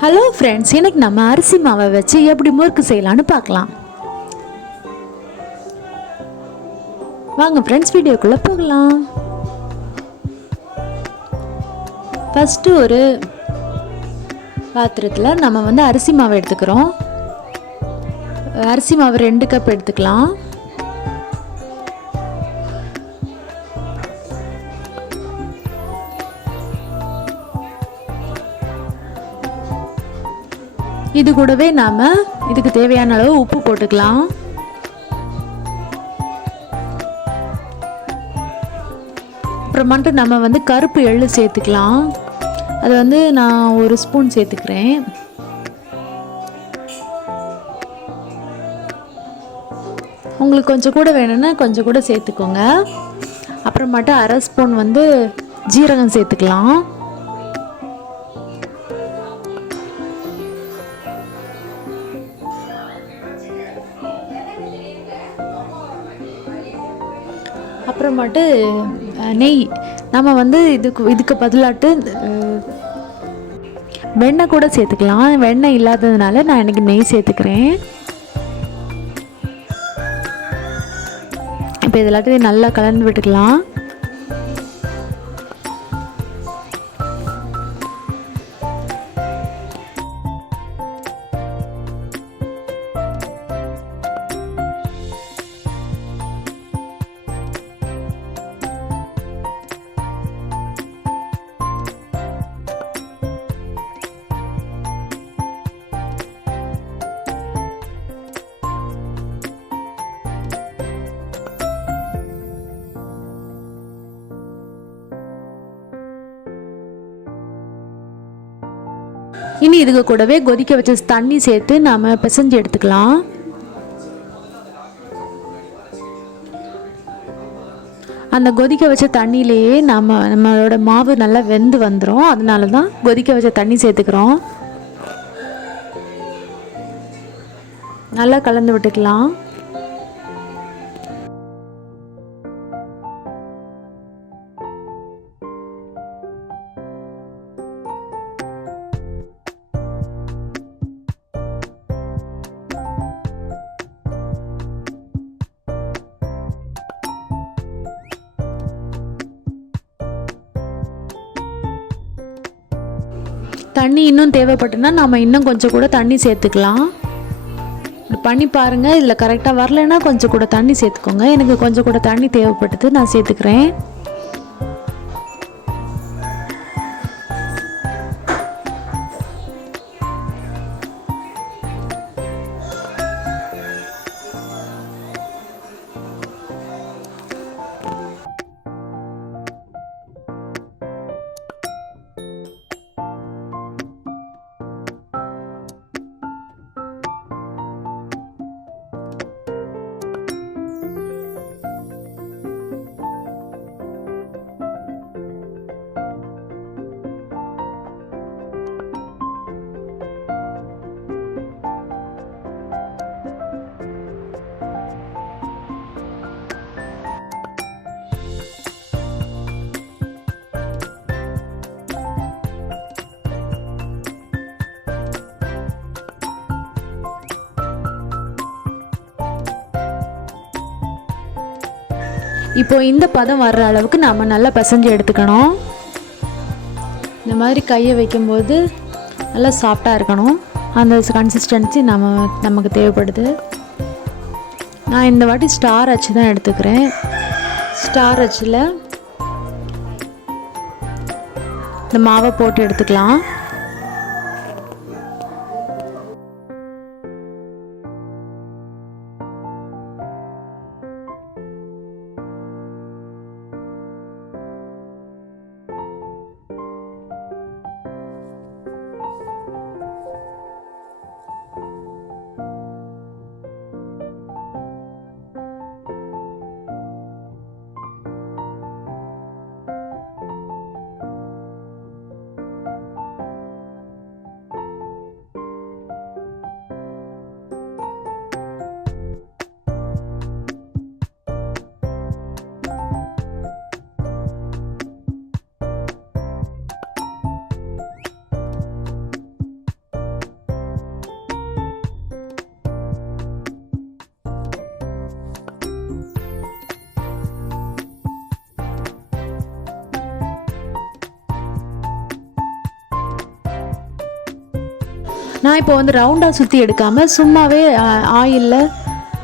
Hello friends, எனக்கு நம்ம அரிசி மாவை வச்சு எப்படி முறுக்கு செய்யலான்னு பார்க்கலாம். வாங்க ஃப்ரெண்ட்ஸ், வீடியோக்குள்ளே போகலாம். ஃபஸ்ட்டு ஒரு பாத்திரத்தில் நம்ம அரிசி மாவை எடுத்துக்கிறோம். அரிசி மாவு 2 கப் எடுத்துக்கலாம். இது கூடவே நாம் இதுக்கு தேவையான அளவு உப்பு போட்டுக்கலாம். அப்புறமாட்டு நம்ம கருப்பு எள்ளு சேர்த்துக்கலாம். அது நான் 1 ஸ்பூன் சேர்த்துக்கிறேன். உங்களுக்கு கொஞ்சம் கூட வேணும்னா கொஞ்சம் கூட சேர்த்துக்கோங்க. அப்புறமாட்டு 1/2 ஸ்பூன் ஜீரகம் சேர்த்துக்கலாம். அப்புறமாட்டு நெய். நம்ம இதுக்கு பதிலாட்டு வெண்ணெய் கூட சேர்த்துக்கலாம். வெண்ணெய் இல்லாததுனால நான் எனக்கு நெய் சேர்த்துக்கிறேன். இப்போ இதெல்லாத்தையும் நல்லா கலந்து விட்டுக்கலாம். இனி இதுக்கு கூடவே கொதிக்க வச்ச தண்ணி சேர்த்து நாம் பிசைஞ்சு எடுத்துக்கலாம். அந்த கொதிக்க வச்ச தண்ணியிலேயே நம்மளோட மாவு நல்லா வெந்து வந்துடும். அதனால தான் கொதிக்க வச்ச தண்ணி சேர்த்துக்கிறோம். நல்லா கலந்து விட்டுக்கலாம். தண்ணி இன்னும் தேவைப்பட்டுன்னா நம்ம இன்னும் கொஞ்சம் கூட தண்ணி சேர்த்துக்கலாம். பண்ணி பாருங்கள். இதில் கரெக்டாக வரலைன்னா கொஞ்சம் கூட தண்ணி சேர்த்துக்கோங்க. எனக்கு கொஞ்சம் கூட தண்ணி தேவைப்பட்டது, நான் சேர்த்துக்கிறேன். இப்போ இந்த பதம் வர்ற அளவுக்கு நம்ம நல்லா பிசைஞ்சு எடுத்துக்கணும். இந்த மாதிரி கையை வைக்கும்போது நல்லா சாஃப்டாக இருக்கணும். அந்த கன்சிஸ்டன்சி நமக்கு தேவைப்படுது. நான் இந்த வாட்டி ஸ்டார் அச்சு தான் எடுத்துக்கிறேன். ஸ்டார் அச்சில் இந்த மாவை போட்டு எடுத்துக்கலாம். நான் இப்போ வந்து ரவுண்டாக சுற்றி எடுக்காமல் சும்மாவே ஆயிலில்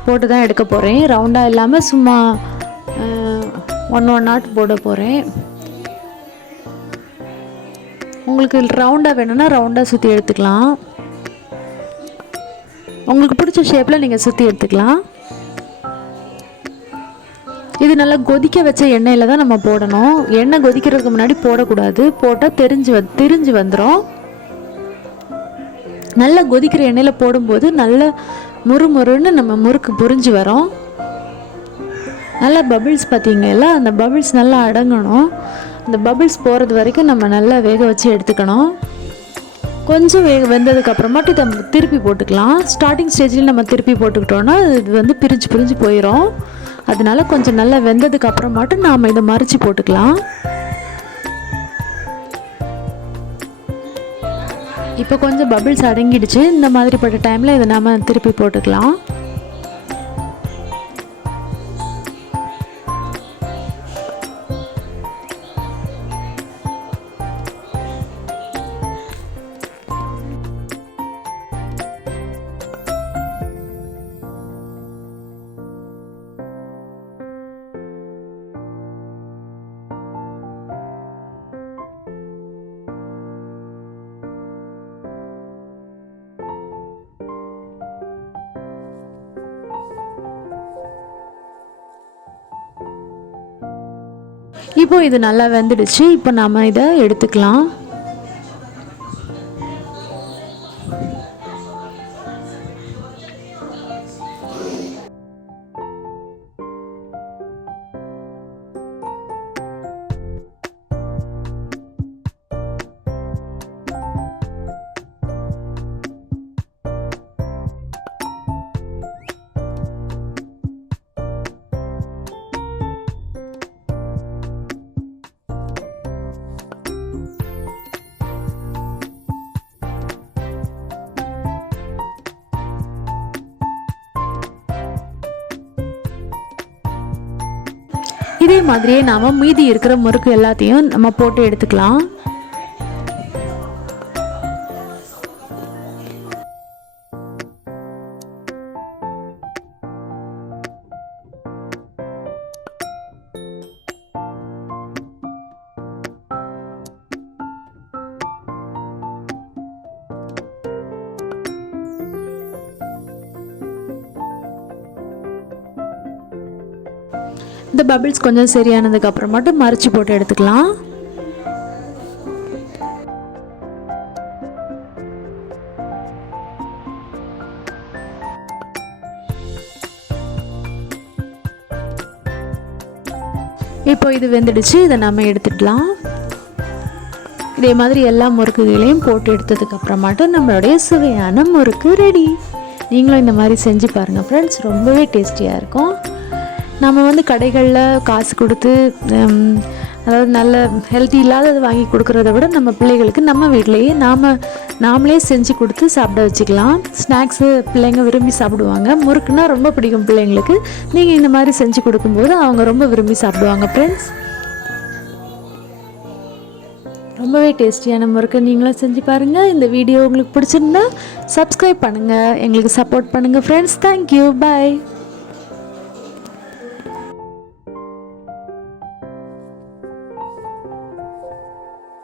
போட்டு தான் எடுக்க போகிறேன். ரவுண்டாக இல்லாமல் சும்மா ஒன் நாட் போட போகிறேன். உங்களுக்கு ரவுண்டாக வேணும்னா ரவுண்டாக சுற்றி எடுத்துக்கலாம். உங்களுக்கு பிடிச்ச ஷேப்பில் நீங்கள் சுற்றி எடுத்துக்கலாம். இது நல்லா கொதிக்க வச்ச எண்ணெயில் தான் நம்ம போடணும். எண்ணெய் கொதிக்கிறதுக்கு முன்னாடி போடக்கூடாது. போட்டால் திரிஞ்சு வந்துடும். நல்லா கொதிக்கிற எண்ணெயில் போடும்போது நல்ல முறுமுறுன்னு நம்ம முறுக்கு புரிஞ்சு வரும். நல்லா பபிள்ஸ் பார்த்தீங்களா, அந்த பபிள்ஸ் நல்லா அடங்கணும். அந்த பபிள்ஸ் போகிறது வரைக்கும் நம்ம நல்லா வேக வச்சு எடுத்துக்கணும். கொஞ்சம் வெந்ததுக்கப்புறமாட்டு இதை திருப்பி போட்டுக்கலாம். ஸ்டார்டிங் ஸ்டேஜில் நம்ம திருப்பி போட்டுக்கிட்டோன்னா இது வந்து பிரிஞ்சு போயிடும். அதனால கொஞ்சம் நல்லா வெந்ததுக்கு அப்புறமாட்டு நாம் இதை மறித்து போட்டுக்கலாம். இப்போ கொஞ்சம் பபிள்ஸ் அடங்கிடுச்சு. இந்த மாதிரிப்பட்ட டைமில் இதை நாம் திருப்பி போட்டுக்கலாம். இப்போ இது நல்லா வெந்துடுச்சு. இப்போ நம்ம இதை எடுத்துக்கலாம். இதே மாதிரியே நாம் மீதி இருக்கிற முறுக்கு எல்லாத்தையும் நம்ம போட்டு எடுத்துக்கலாம். இந்த பபிள்ஸ் கொஞ்சம் சரியானதுக்கு அப்புறமாட்டு மறிச்சு போட்டு எடுத்துக்கலாம். இப்போ இது வெந்துடுச்சு. இதை நம்ம எடுத்துடலாம். இதே மாதிரி எல்லா முறுக்குகளையும் போட்டு எடுத்ததுக்கு அப்புறமாட்டு நம்மளுடைய சுவையான முறுக்கு ரெடி. நீங்களும் இந்த மாதிரி செஞ்சு பாருங்கள் ஃப்ரெண்ட்ஸ், ரொம்பவே டேஸ்டியாக இருக்கும். நம்ம வந்து கடைகளில் காசு கொடுத்து அதாவது நல்ல ஹெல்த்தி இல்லாதது வாங்கி கொடுக்குறத விட நம்ம பிள்ளைகளுக்கு நம்ம வீட்டிலையே நாமளே செஞ்சு கொடுத்து சாப்பிட வச்சுக்கலாம். ஸ்நாக்ஸு பிள்ளைங்க விரும்பி சாப்பிடுவாங்க. முறுக்குன்னா ரொம்ப பிடிக்கும் பிள்ளைங்களுக்கு. நீங்கள் இந்த மாதிரி செஞ்சு கொடுக்கும்போது அவங்க ரொம்ப விரும்பி சாப்பிடுவாங்க ஃப்ரெண்ட்ஸ். ரொம்பவே டேஸ்டியான முறுக்கு நீங்களும் செஞ்சு பாருங்கள். இந்த வீடியோ உங்களுக்கு பிடிச்சிருந்தா சப்ஸ்கிரைப் பண்ணுங்கள், எங்களுக்கு சப்போர்ட் பண்ணுங்கள் ஃப்ரெண்ட்ஸ். தேங்க்யூ, பாய்.